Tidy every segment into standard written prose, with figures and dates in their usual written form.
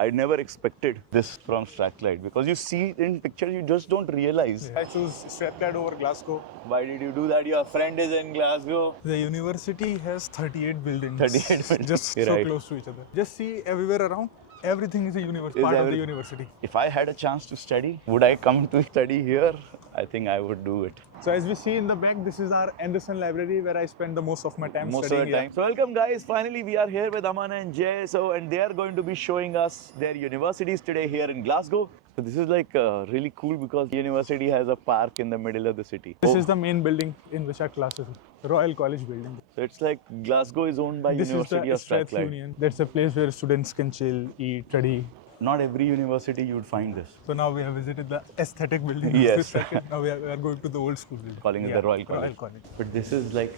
I never expected this from Strathclyde because you see it in pictures, you just don't realize. I choose Strathclyde over Glasgow. Why did you do that? Your friend is in Glasgow. The university has 38 buildings. 38 buildings. Just You're so right. close to each other. Just see everywhere around. Everything is a university, Is part of the every- university. If I had a chance to study, would I come to study here? I think I would do it. So as we see in the back, this is our Anderson library where I spend the most of my time Most studying. of the time. So welcome guys, finally we are here with Aman and Jai. And they are going to be showing us their universities today here in Glasgow. So this is like really cool because the university has a park in the middle of the city. This is the main building in which our classes are. Royal College building. So it's like Glasgow is owned by This University is of the Strath Strathclyde. Union. That's a place where students can chill, eat, study. Not every university you would find this. So now we have visited the aesthetic building. Yes. Now we are going to the old school building. Calling it the Royal College. But this is like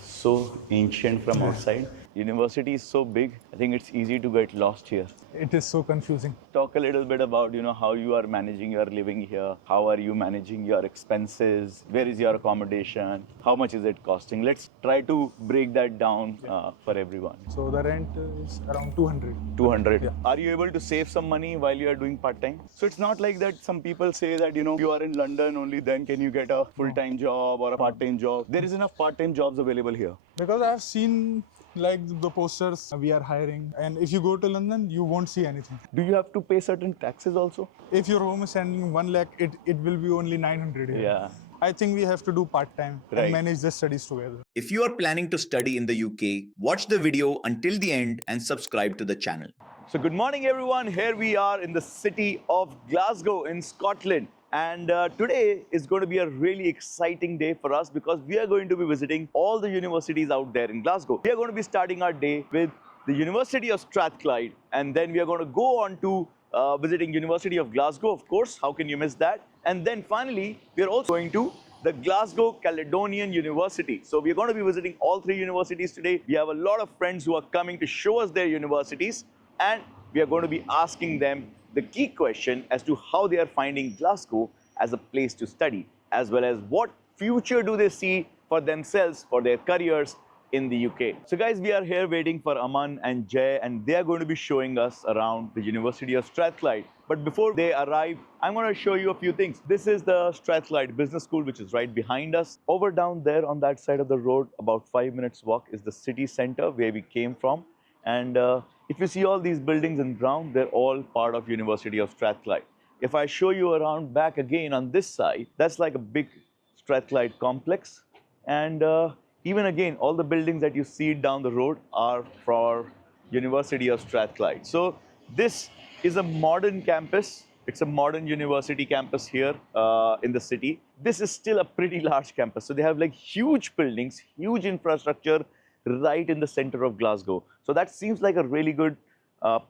so ancient from outside. University is so big, I think it's easy to get lost here. It is so confusing. Talk a little bit about, how you are managing your living here. How are you managing your expenses? Where is your accommodation? How much is it costing? Let's try to break that down for everyone. So the rent is around 200. 200. Yeah. Are you able to save some money while you are doing part-time? So it's not like that some people say that, you are in London, only then can you get a full-time job or a part-time job. There is enough part-time jobs available here. Because I've seen like the posters, we are hiring, and if you go to London, you won't see anything. Do you have to pay certain taxes also? If your home is sending 1 lakh, it will be only 900 here. Yeah. I think we have to do part-time Right. and manage the studies together. If you are planning to study in the UK, watch the video until the end and subscribe to the channel. So good morning everyone, here we are in the city of Glasgow in Scotland. And today is going to be a really exciting day for us because we are going to be visiting all the universities out there in Glasgow. We are going to be starting our day with the University of Strathclyde, and then we are going to go on to visiting University of Glasgow, of course. How can you miss that? And then finally, we are also going to the Glasgow Caledonian University. So we are going to be visiting all three universities today. We have a lot of friends who are coming to show us their universities, and we are going to be asking them the key question as to how they are finding Glasgow as a place to study, as well as what future do they see for themselves, for their careers in the UK. So guys, we are here waiting for Aman and Jai, and they are going to be showing us around the University of Strathclyde. But before they arrive, I'm going to show you a few things. This is the Strathclyde Business School, which is right behind us. Over down there on that side of the road, about 5 minutes walk, is the city center where we came from. And if you see all these buildings in brown, they're all part of University of Strathclyde. If I show you around back again on this side, that's like a big Strathclyde complex. And even again, all the buildings that you see down the road are for University of Strathclyde. So this is a modern campus. It's a modern university campus here in the city. This is still a pretty large campus. So they have like huge buildings, huge infrastructure right in the center of Glasgow. So that seems like a really good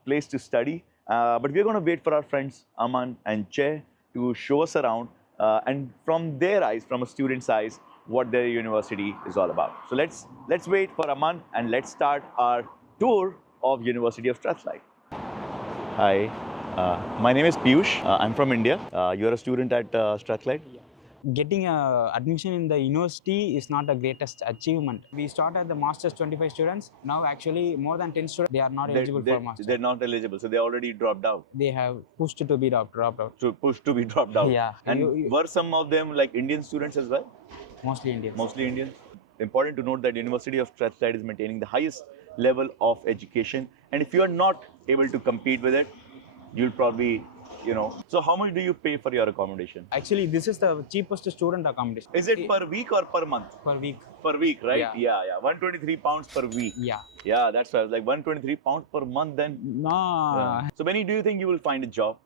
place to study. But we're going to wait for our friends Aman and Jai to show us around and from their eyes, from a student's eyes, what their university is all about. So let's wait for Aman and let's start our tour of University of Strathclyde. Hi, my name is Piyush. I'm from India. You're a student at Strathclyde? Getting admission in the university is not the greatest achievement. We start at the master's 25 students. Now actually more than 10 students, they are not eligible for master's. They're not eligible, so they already dropped out. They have pushed to be dropped out. To push to be dropped out. Yeah. And were some of them like Indian students as well? Mostly Indians. Mostly Indians. Important to note that University of Strathclyde is maintaining the highest level of education. And if you are not able to compete with it, you'll probably, So how much do you pay for your accommodation? Actually, this is the cheapest student accommodation. Is it per week or per month? Per week? Per week, right? Yeah. 123 pounds per week. Yeah. Yeah, that's why I was like 123 pounds per month then. No. Yeah. So Benny, do you think you will find a job?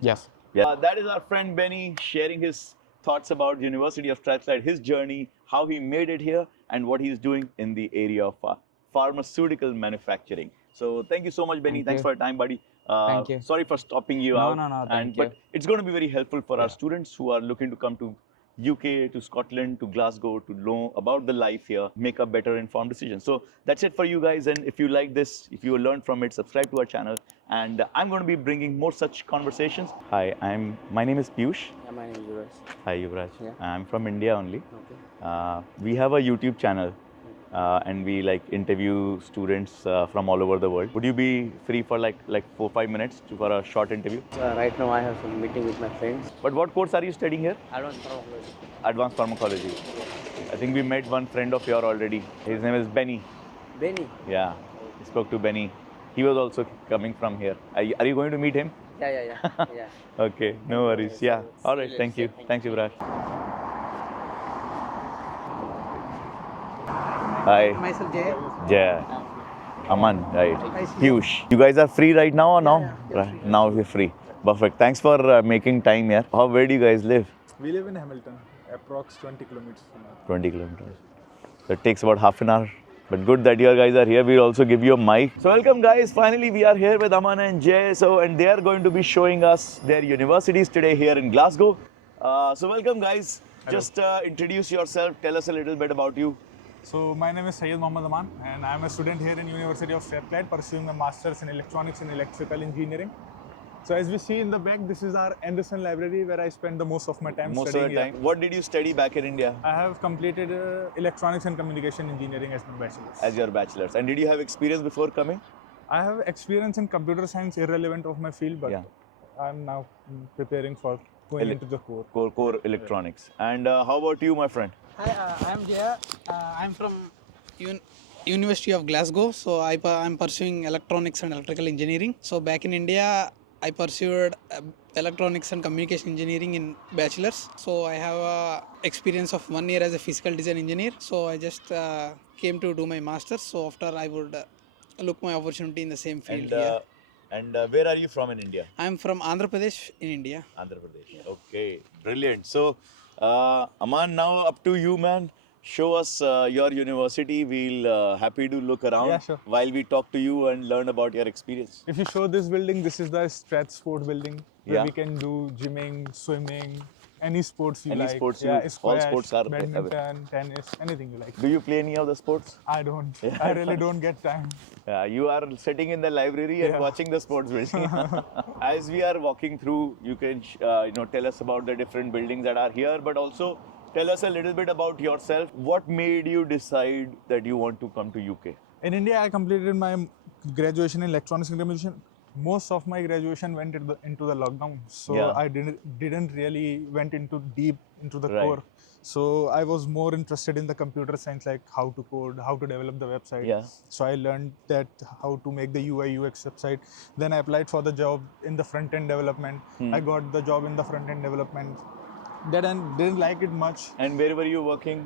Yes. Yeah. That is our friend Benny sharing his thoughts about University of Strathclyde, his journey, how he made it here, and what he's doing in the area of pharmaceutical manufacturing. So thank you so much, Benny. Thanks for your time, buddy. Thank you. Sorry for stopping you out. No, thank you. But it's going to be very helpful for our students who are looking to come to UK, to Scotland, to Glasgow, to know about the life here, make a better informed decision. So that's it for you guys. And if you like this, if you learned from it, subscribe to our channel. And I'm going to be bringing more such conversations. Hi, my name is Piyush. Yeah, my name is Yuvraj. Hi, Yuvraj. Yeah. I'm from India only. Okay. We have a YouTube channel. and we like interview students from all over the world. Would you be free for like 4-5 minutes for a short interview? Right now I have some meeting with my friends. But what course are you studying here? Advanced pharmacology. Advanced pharmacology. I think we met one friend of yours already. His name is Benny. Benny? Yeah, we spoke to Benny. He was also coming from here. Are you going to meet him? Yeah. Yeah. Okay, no worries. Yeah. All right. Thank you. Thank you, Viraj. Hi. Myself Jay. Jai. Aman, right. Nice to Piyush. You guys are free right now or now? yeah, Right. Now we're free. Perfect. Thanks for making time here. Where do you guys live? We live in Hamilton, approx 20 kilometers from here. 20 kilometers. So it takes about half an hour. But good that you guys are here. We'll also give you a mic. So welcome guys. Finally we are here with Aman and Jay. And they are going to be showing us their universities today here in Glasgow. So welcome guys. Hello. Just introduce yourself. Tell us a little bit about you. So my name is Syed Mohammad Aman and I am a student here in University of Strathclyde pursuing a Masters in Electronics and Electrical Engineering. So as we see in the back, this is our Anderson library where I spend the most of my time Most of studying the time. here. What did you study back in India I have completed Electronics and Communication Engineering as my bachelor's. as your bachelor's? And did you have experience before coming? I have experience in computer science irrelevant of my field, but Yeah. I'm now preparing for going into the core. Core electronics. And how about you, my friend? Hi, I'm Jaya. I'm from University of Glasgow. So I'm pursuing electronics and electrical engineering. So back in India, I pursued electronics and communication engineering in bachelor's. So I have experience of 1 year as a physical design engineer. So I just came to do my master's. So after I would look my opportunity in the same field here. And where are you from in India? I'm from Andhra Pradesh in India. Andhra Pradesh. Okay, brilliant. So, Aman, now up to you, man. Show us your university. We'll happy to look around Yeah, sure. while we talk to you and learn about your experience. If you show this building, this is the Strath Sport building where Yeah. we can do gymming, swimming, any sports you Any like. sports you- yeah, all squash, sports are badminton, tennis, anything you like. Do you play any of the sports? I don't. I really don't get time. You are sitting in the library and Yeah. watching the sports building. As we are walking through, you can tell us about the different buildings that are here, but also tell us a little bit about yourself. What made you decide that you want to come to UK? In India, I completed my graduation in electronics and communication. Most of my graduation went into the lockdown, so Yeah. I didn't really went into deep into the Right. core. So I was more interested in the computer science, like how to code, how to develop the website. Yeah. So I learned that how to make the UI UX website. Then I applied for the job in the front end development. I got the job in the front end development. Didn't like it much. And where were you working?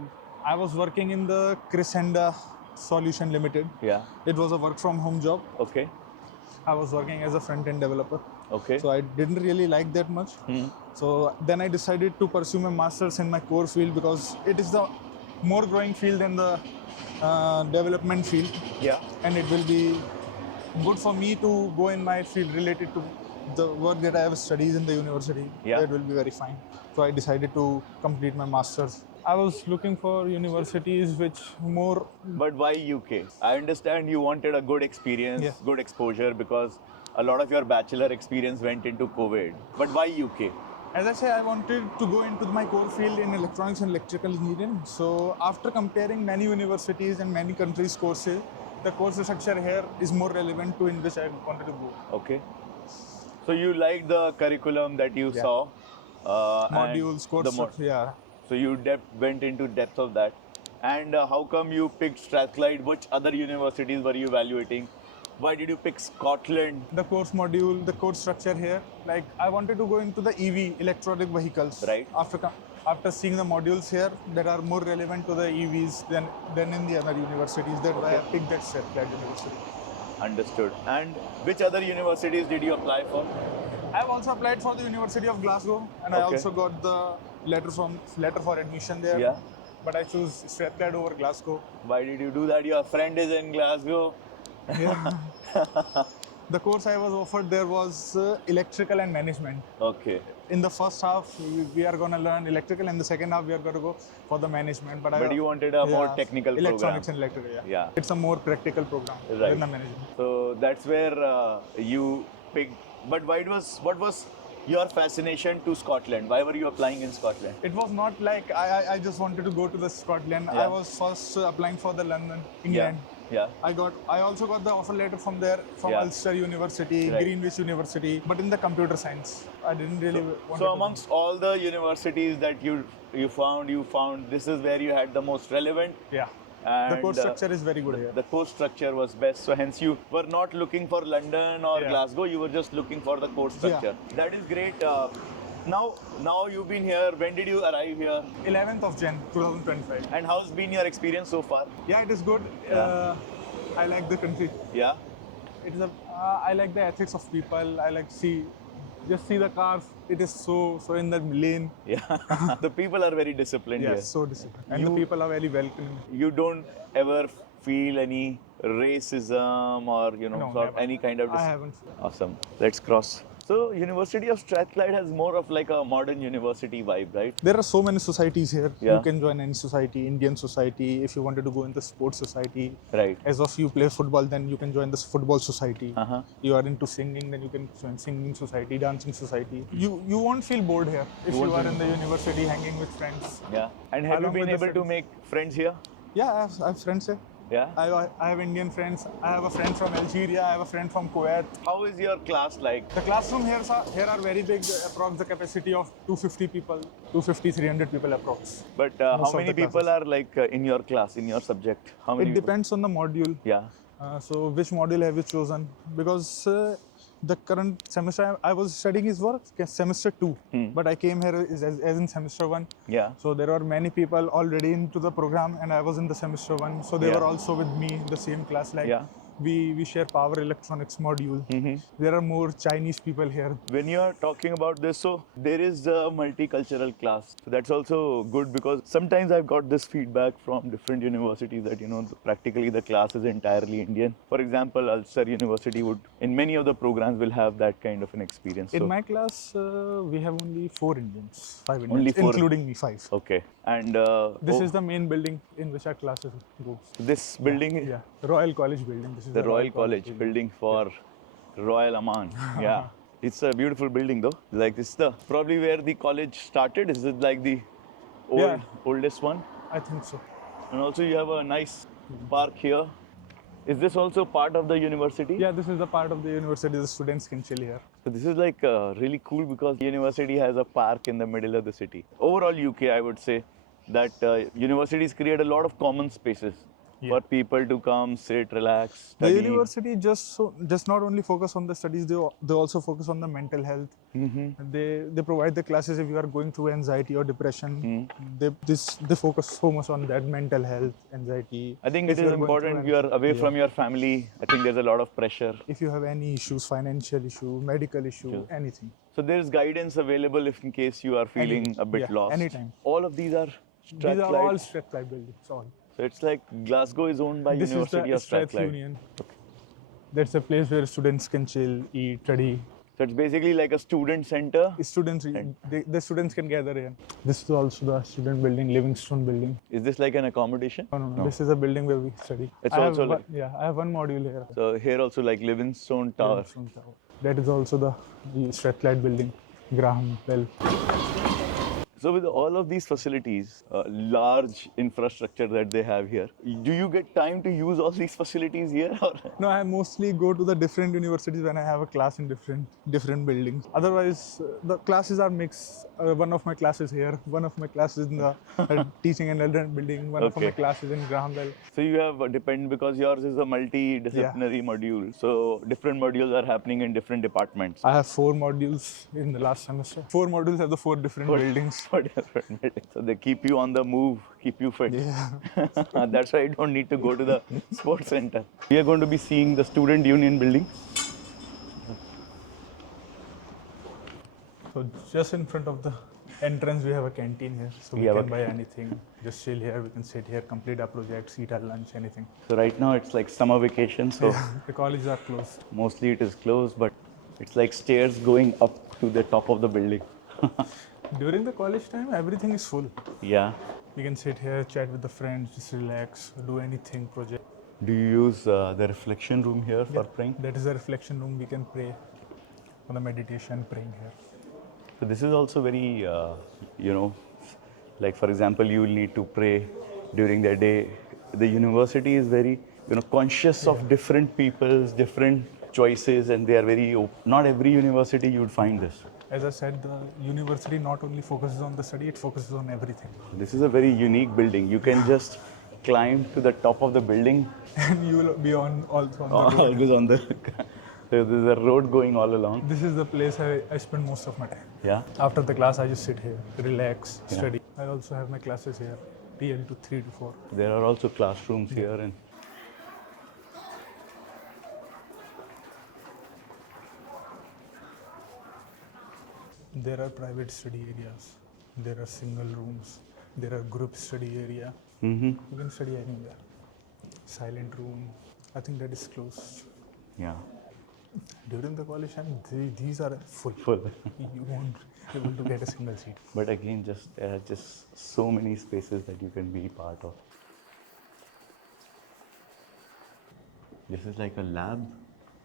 I was working in the Crescenda Solution Limited. Yeah. It was a work from home job. Okay. I was working as a front-end developer. Okay. So I didn't really like that much. So then I decided to pursue my master's in my core field because it is the more growing field than the development field. Yeah. And it will be good for me to go in my field related to the work that I have studied in the university. Yeah. That will be very fine. So I decided to complete my master's. I was looking for universities which more. But why UK? I understand you wanted a good experience, Yeah. good exposure, because a lot of your bachelor experience went into COVID. But why UK? As I say, I wanted to go into my core field in electronics and electrical engineering. So after comparing many universities and many countries' courses, the course structure here is more relevant to in which I wanted to go. Okay. So you like the curriculum that you Yeah. saw? and Modules, course the structure, yeah. So you went into depth of that. And how come you picked Strathclyde? Which other universities were you evaluating? Why did you pick Scotland? The course module, the course structure here, like I wanted to go into the EV, electronic vehicles. Right. After seeing the modules here that are more relevant to the EVs than in the other universities, that's why I picked that Strathclyde University. Understood. And which other universities did you apply for? I've also applied for the University of Glasgow, and I Okay. also got the letter for admission there. Yeah. But I choose Strathclyde over Glasgow. Why did you do that? Your friend is in Glasgow. Yeah. The course I was offered there was electrical and management. Okay. In the first half, we are going to learn electrical, and the second half we are going to go for the management. But you wanted a more Yeah, technical program. electronics and electrical. Yeah. Yeah. It's a more practical program Right. than the management. So that's where you picked. But what was your fascination to Scotland? Why were you applying in Scotland? It was not like I just wanted to go to the Scotland. Yeah. I was first applying for the London, Yeah. England. Yeah. I also got the offer letter from there, from Yeah. Ulster University, Right. Greenwich University, but in the computer science. I didn't really want So to amongst all the universities that you found this is where you had the most relevant. Yeah. And The course structure is very good here. the course structure was best. So hence you were not looking for London or Yeah. Glasgow. You were just looking for the course structure. That is great. Now you've been here. When did you arrive here? 11th of Jan 2025. And how's been your experience so far? Yeah, it is good. Yeah. I like the country. Yeah. It is I like the ethics of people. I like just see the cars. It is so in the lane. Yeah. The people are very disciplined Yes, here. so disciplined. And You- the people are very welcoming. You don't ever feel any racism or No, sort never. any kind of I haven't. Awesome. Let's cross. So University of Strathclyde has more of like a modern university vibe, right? There are so many societies here. Yeah. You can join any society, Indian society. If you wanted to go in the sports society, Right. as of you play football, then you can join this football society. Uh-huh. You are into singing, then you can join singing society, dancing society. You won't feel bored here if you are in the university hanging with friends. Yeah. And have Along you with been the able to studies. make friends here? Yeah, I have friends here. Yeah. I have Indian friends. I have a friend from Algeria. I have a friend from Kuwait. How is your class like? The classroom here are very big, approx the capacity of 250 people, 250, 300 people approx. But Most how of many the people classes. are like in your class, in your subject? How many It people? depends on the module. Yeah. So which module have you chosen? Because the current semester I was studying is for semester 2, but I came here as in semester 1. Yeah. So there are many people already into the program and I was in the semester 1. So they Yeah. were also with me in the same class. Like Yeah. we share power electronics module. There are more Chinese people here. When you are talking about this, so there is a multicultural class. So that's also good because sometimes I've got this feedback from different universities that practically the class is entirely Indian. For example, Ulster University would, in many of the programs, will have that kind of an experience. In So- my class, we have only 4 Indians, 5 Indians, Only 4? including me, 5. Okay. And This is the main building in which our classes goes. this building, Yeah, Royal College building. This is the Royal College building for Royal Aman. Yeah. It's a beautiful building though. Like this is the probably where the college started. Is it like the oldest one? I think so. And also you have a nice park here. Is this also part of the university? Yeah, this is the part of the university. The students can chill here. So this is like really cool because the university has a park in the middle of the city. Overall UK, I would say that universities create a lot of common spaces for people to come, sit, relax, The study. university just not only focus on the studies, they also focus on the mental health. They provide the classes if you are going through anxiety or depression. They focus so much on that mental health, anxiety. I think If it you is are going important. through You are away yeah. from your family. I think there's a lot of pressure. If you have any issues, financial issue, medical issue, anything. So there's guidance available if in case you are feeling Anything. a bit Yeah, lost. anytime. All of these are These are all Strathclyde. Strathclyde buildings. All. So it's like Glasgow is owned by This is University the of Strath Strathclyde. Union. That's a place where students can chill, eat, study. So it's basically like a student center. Students, the students can gather here. This is also the student building, Livingstone building. Is this like an accommodation? No. This is a building where we study. It's I have also one- like- yeah, I have one module here. So here also like Livingstone Tower. Livingstone Tower. That is also the Strathclyde building, Graham Bell. So with all of these facilities, large infrastructure that they have here, do you get time to use all these facilities here? Or? No, I mostly go to the different universities when I have a class in different buildings. Otherwise, the classes are mixed. One of my classes here, one of my classes in the teaching and elder building, one of my Okay. classes in Graham Bell. So you have depend because yours is a multidisciplinary module. So different modules are happening in different departments. I have 4 modules in the last semester. 4 modules have the 4 different buildings. For different buildings. So they keep you on the move, keep you fit. Yeah. That's why you don't need to go to the sports center. We are going to be seeing the student union building. So just in front of the entrance, we have a canteen here. So we have a can buy anything. Just chill here. We can sit here, complete our projects, eat our lunch, anything. So right now it's like summer vacation. So The colleges are closed. mostly it is closed, but it's like stairs going up to the top of the building. During the college time, everything is full. Yeah. We can sit here, chat with the friends, just relax, do anything, project. Do you use the reflection room here for praying? That is a reflection room. We can pray for the meditation, praying here. So this is also very, you know, like for example, you will need to pray during the day. The university is very, you know, conscious of different people's different choices, and they are very not every university you would find this. As I said, the university not only focuses on the study, it focuses on everything. This is a very unique building. You can just climb to the top of the building. And you will be on also on the road. Always on the so there's a road going all along. This is the place I spend most of my time. Yeah. After the class, I just sit here, relax, study. I also have my classes here, TL to 3 to 4. There are also classrooms here, and There are private study areas. There are single rooms. There are group study area. You can study anywhere. Silent room. I think that is closed. yeah, During the college time, these are full. full. You won't be able to get a single seat. But again, just there are just so many spaces that you can be part of. This is like a lab.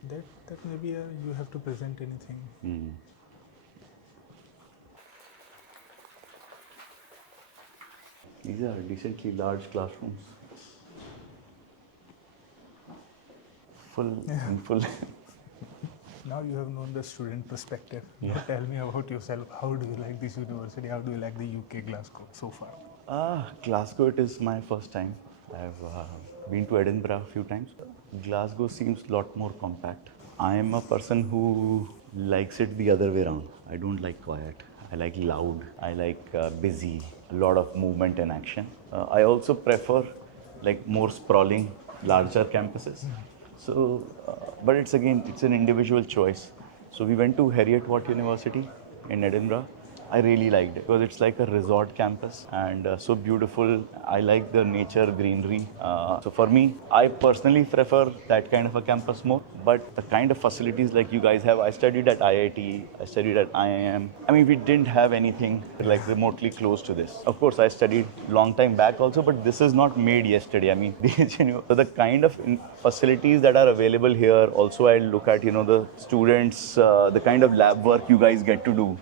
That maybe you have to present anything. These are decently large classrooms. Full and full. Now you have known the student perspective. Now tell me about yourself. How do you like this university? How do you like the UK, Glasgow so far? Glasgow, it is my first time. I've been to Edinburgh a few times. Glasgow seems a lot more compact. I am a person who likes it the other way around. I don't like quiet. I like loud. I like busy. A lot of movement and action. I also prefer like more sprawling, larger campuses. So, but it's again, it's an individual choice. So we went to Heriot Watt University in Edinburgh. I really liked it because it's like a resort campus and so beautiful. I like the nature, greenery. So for me, I personally prefer that kind of a campus more. But the kind of facilities like you guys have, I studied at IIT, I studied at IIM. I mean, we didn't have anything like remotely close to this. Of course, I studied long time back also, but this is not made yesterday. I mean, so the kind of facilities that are available here, also I look at, the students, the kind of lab work you guys get to do.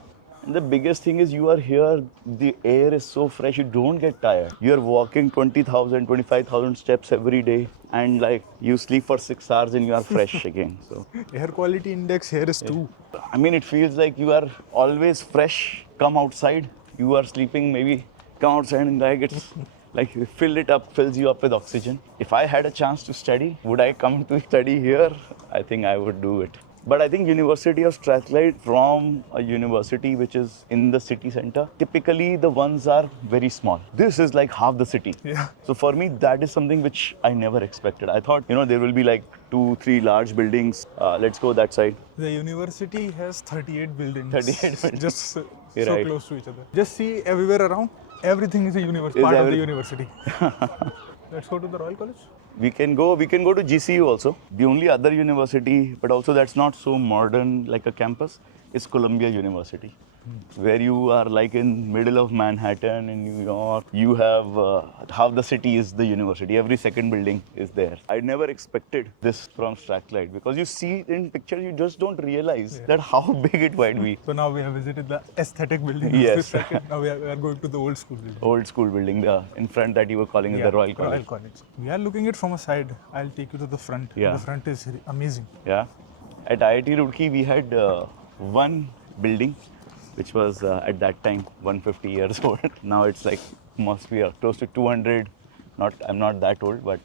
And the biggest thing is you are here, the air is so fresh, you don't get tired. You are walking 20,000, 25,000 steps every day and like you sleep for 6 hours and you are fresh again. So Air quality index here is 2. I mean, it feels like you are always fresh. Come outside, you are sleeping, maybe come outside and like it's like you fills you up with oxygen. If I had a chance to study, would I come to study here? I think I would do it. But I think University of Strathclyde, from a university which is in the city center, typically the ones are very small. This is like half the city. Yeah. So for me, that is something which I never expected. I thought, there will be like 2-3 large buildings. Let's go that side. The university has 38 buildings. 38 buildings. Just so Right. close to each other. Just see everywhere around, everything is a university, part of the university. Let's go to the Royal College. We can go to GCU also. The only other university, but also that's not so modern like a campus, is Columbia University, where you are like in middle of Manhattan in New York. You have half the city is the university. Every second building is there. I never expected this from Strathclyde because you see in pictures, you just don't realize that how big it might be. So now we have visited the aesthetic building. Yes. Now we are going to the old school building. Old school building, in front that you were calling it the Royal College. Royal College. We are looking it from a side. I'll take you to the front. Yeah. The front is amazing. Yeah. At IIT Roorkee, we had one building which was at that time 150 years old. Now it's like must be close to 200. I'm not that old, but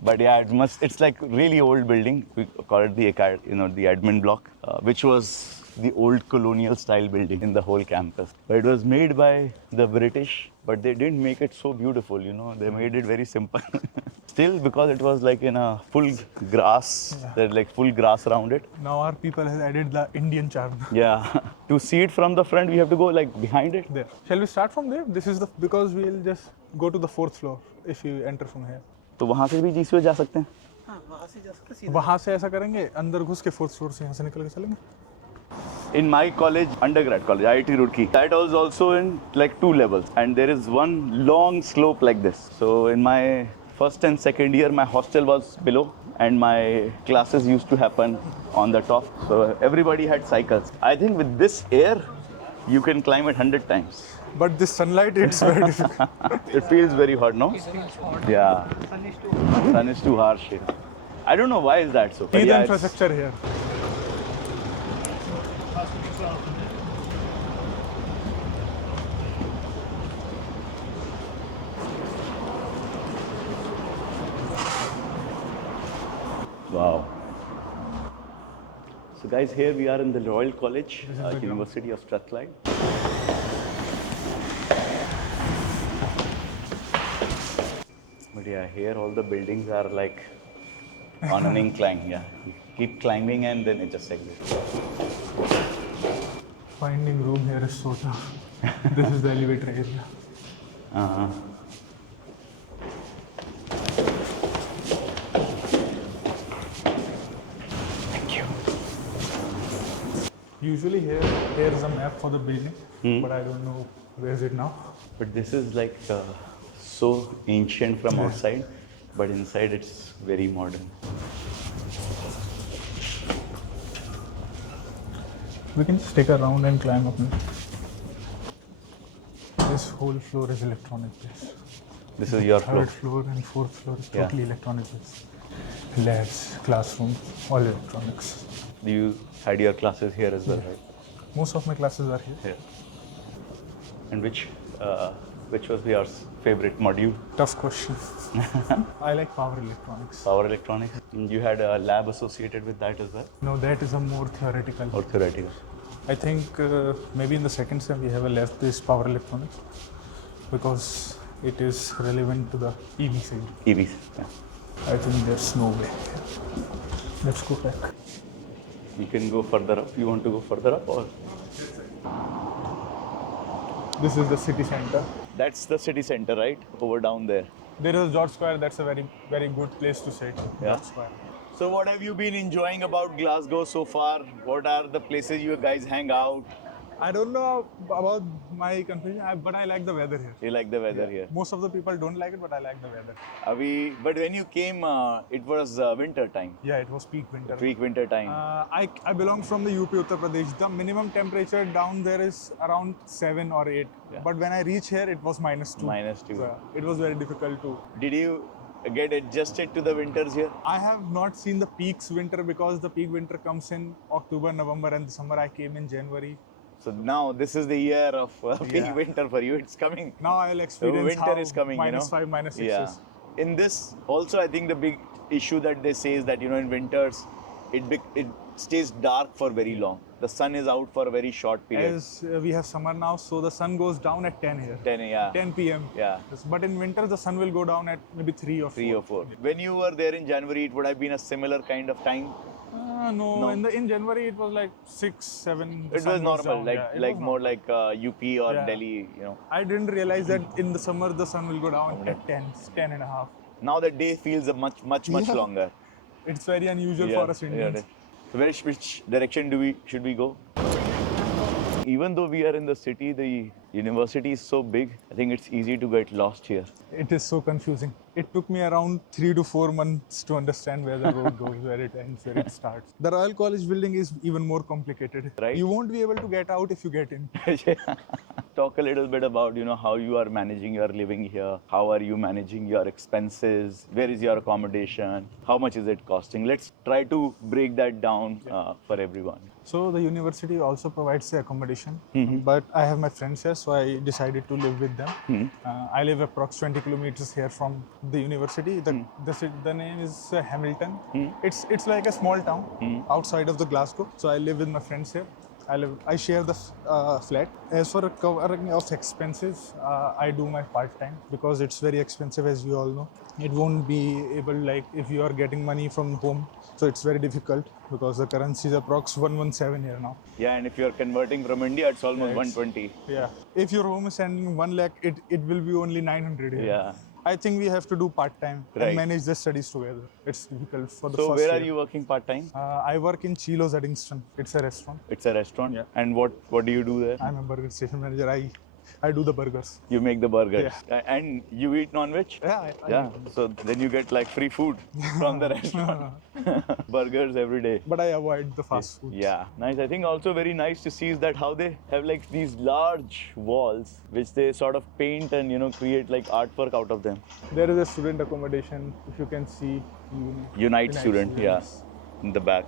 but yeah, it's like really old building. We call it the admin block, which was the old colonial style building in the whole campus. But it was made by the British, but they didn't make it so beautiful, they made it very simple. Still, because it was like in a full grass, there's like full grass around it. Now our people has added the Indian charm. Yeah. To see it from the front, we have to go like behind it. There. Shall we start from there? This is because we'll just go to the 4th floor if you enter from here. तो वहाँ से भी GCU जा सकते हैं? वहाँ से ऐसा करेंगे, अंदर घुस के 4th floor से यहाँ से निकल के चलेंगे. In my college, undergrad college, IIT Roorkee, that was also in like 2 levels, and there is one long slope like this. So in my first and second year, my hostel was below, and my classes used to happen on the top. So everybody had cycles. I think with this air, you can climb it 100 times. But this sunlight, it's very difficult. It feels very hot, no? Yeah. Sun is too harsh here. I don't know why is that so. But See the yeah, it's- infrastructure here. Wow. So guys, here we are in the Royal College, University of Strathclyde. But yeah, here all the buildings are like on an incline. Yeah, you keep climbing and then it just exits. Finding room here is so tough. This is the elevator area. Uh-huh. Thank you. Usually here is a map for the building, but I don't know where is it now. But this is like so ancient from outside, but inside it's very modern. We can stick around and climb up. This whole floor is electronic place. This is your floor. Third floor and fourth floor is Yeah. totally electronic place. Labs, classroom, all electronics. You had your classes here as well, right? Most of my classes are here. Here. And which was your favorite module? Tough question. I like power electronics. Power electronics. And you had a lab associated with that as well, No, that is a more theoretical. or theoretical? I think maybe in the second sem we have a lab-based power electronics because it is relevant to the EV field. EVs. Yeah. I think there's no way. Let's go back. You can go further up. You want to go further up, or This is the city center. that's the city center, right? Over down there. There is George Square. That's a very good place to sit. Yeah. George Square. So what have you been enjoying about Glasgow so far? What are the places you guys hang out? I don't know about my confusion, but I like the weather here. You like the weather here? Most of the people don't like it, but I like the weather. But when you came, it was winter time, Yeah, it was peak winter. peak winter time. I belong from the UP Uttar Pradesh. The minimum temperature down there is around 7 or 8. Yeah. But when I reach here, it was -2. -2. So it was very difficult to. Did you get adjusted to the winters here? I have not seen the peaks winter because the peak winter comes in October, November, and December. I came in January. So now this is the year of peak Yeah. winter for you. It's coming. Now I'll The experience winter how is coming, -5, -6 Yeah. is. In this, also, I think the big issue that they say is that in winters, it stays dark for very long. The sun is out for a very short period. As we have summer now, so the sun goes down at 10 here. 10, yeah. 10 p.m. Yeah. But in winter, the sun will go down at maybe 3 or 4. 3 or 4. When you were there in January, it would have been a similar kind of time. No. No. In January it was like 6, 7. the It sun was normal, down. like Yeah, it like was more normal. like UP or Yeah. Delhi. I didn't realize that in the summer the sun will go down at 10 and a half. Now the day feels a much Yeah. longer. It's very unusual for us Indians. So which direction should we go? Even though we are in the city, the university is so big. I think it's easy to get lost here. It is so confusing. It took me around 3 to 4 months to understand where the road goes, where it ends, where it starts. The Royal College building is even more complicated. Right. You won't be able to get out if you get in. Talk a little bit about how you are managing your living here. How are you managing your expenses? Where is your accommodation? How much is it costing? Let's try to break that down for everyone. So the university also provides the accommodation, but I have my friends here, so I decided to live with them. I live approx 20 kilometers here from the university. The name is Hamilton. It's like a small town outside of the Glasgow. So I live with my friends here. I share the flat. As for covering of expenses, I do my part-time because it's very expensive, as you all know. It won't be able, like if you are getting money from home, so it's very difficult because the currency is approx 117 here now. Yeah, and if you're converting from India, it's almost Yeah, 120. Yeah. If your home is sending 1 lakh, it will be only 900 here. Yeah. I think we have to do part-time Right. and manage the studies together. It's difficult for the So first where year. are you working part-time? I work in Chilo's Eddingston. It's a restaurant. It's a restaurant. Yeah. And what do you do there? I'm a burger station manager. I I do the burgers. You make the burgers. And you eat non-veg? Yeah, Yeah. So then you get like free food from the restaurant. Burgers every day. But I avoid the fast food. Yeah, nice. I think also very nice to see is that how they have like these large walls which they sort of paint and create like artwork out of them. There is a student accommodation, if you can see. Unite student, students. in the back.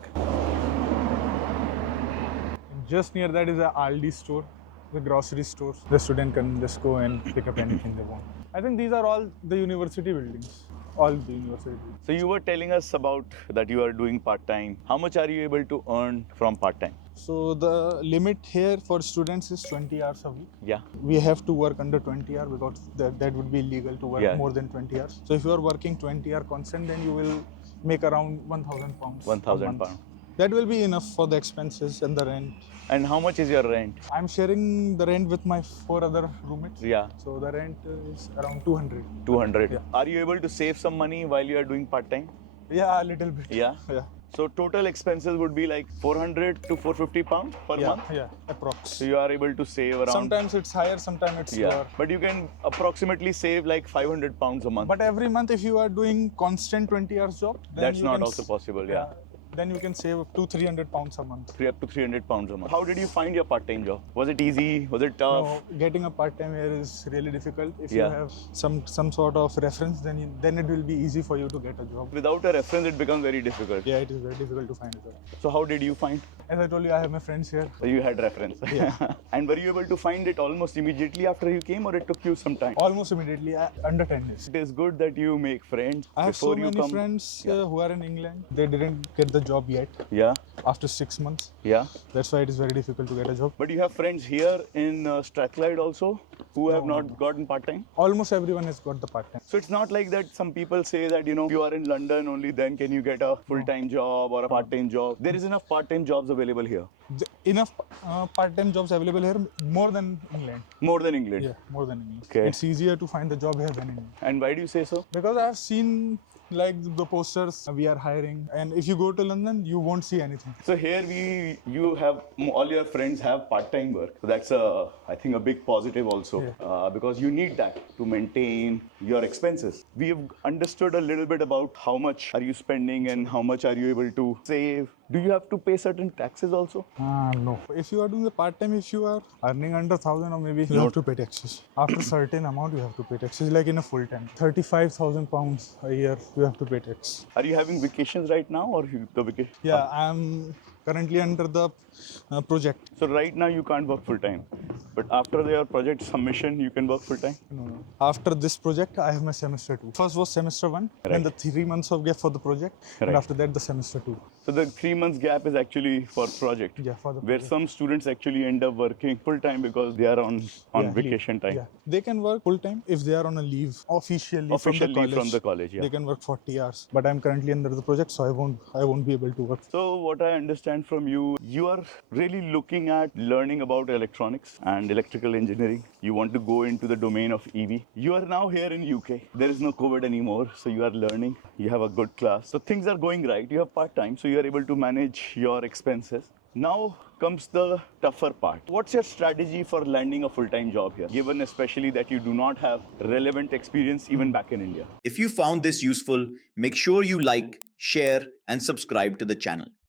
Just near that is a Aldi store, the grocery store. The student can just go and pick up anything they want. I think these are all the university buildings. All the university buildings. So you were telling us about that you are doing part-time. How much are you able to earn from part-time? So the limit here for students is 20 hours a week. Yeah. We have to work under 20 hours because that would be illegal to work Yeah. more than 20 hours. So if you are working 20 hour constant, then you will make around 1,000 pounds. 1,000 pounds. That will be enough for the expenses and the rent. And how much is your rent? I'm sharing the rent with my 4 other roommates. Yeah. So the rent is around 200. 200. Yeah. Are you able to save some money while you are doing part-time? Yeah, a little bit. Yeah. Yeah. So total expenses would be like 400 to 450 pounds per month. Yeah, approx. So you are able to save around. Sometimes it's higher, sometimes it's lower. But you can approximately save like 500 pounds a month. But every month, if you are doing constant 20 hours job, then That's you not can also possible. Yeah. Then you can save up to 300 pounds a month. Up to 300 pounds a month. How did you find your part-time job? Was it easy? Was it tough? No, getting a part-time here is really difficult. If Yeah. you have some sort of reference, then it will be easy for you to get a job. Without a reference, it becomes very difficult. Yeah, it is very difficult to find a job. So how did you find? As I told you, I have my friends here. You had reference. Yeah. And were you able to find it almost immediately after you came, or it took you some time? Almost immediately, under 10 days. It is good that you make friends I have before so you many come. friends who are in England. They didn't get the job yet. Yeah. After 6 months. Yeah. That's why it is very difficult to get a job. But you have friends here in Strathclyde also who have not gotten part-time? Almost everyone has got the part-time. So it's not like that some people say that, you are in London, only then can you get a full-time job or a part-time job. There is enough part-time jobs available here. Enough part-time jobs available here, more than England. More than England? Yeah, more than England. Okay. It's easier to find the job here than England. And why do you say so? Because I've seen like the posters, we are hiring, and if you go to London, you won't see anything. So here you have all your friends have part-time work. So that's I think a big positive also, because you need that to maintain your expenses. We have understood a little bit about how much are you spending and how much are you able to save. Do you have to pay certain taxes also? No. If you are doing the part-time, if you are earning under 1,000 or maybe, you have to pay taxes. After a certain amount, you have to pay taxes, like in a full-time. 35,000 pounds a year, you have to pay tax. Are you having vacations right now or the vacation? Yeah, I'm currently under the project. So right now you can't work full-time, but after your project submission, you can work full-time? No. After this project, I have my semester 2. First was semester 1, then the 3 months of gap for the project, and after that the semester 2. So the 3 months gap is actually for project. Yeah, for the where project. some students actually end up working full-time because they are on vacation time. Yeah, they can work full-time if they are on a leave, officially Official from the leave college. from the college, yeah. They can work 40 hours, but I'm currently under the project, so I won't be able to work. So what I understand from you, you are really looking at learning about electronics and electrical engineering. You want to go into the domain of EV. You are now here in UK. There is no COVID anymore, so you are learning. You have a good class. So things are going right. You have part-time, so you are able to manage your expenses. Now comes the tougher part. What's your strategy for landing a full-time job here, given especially that you do not have relevant experience even back in India? If you found this useful, make sure you like, share, and subscribe to the channel.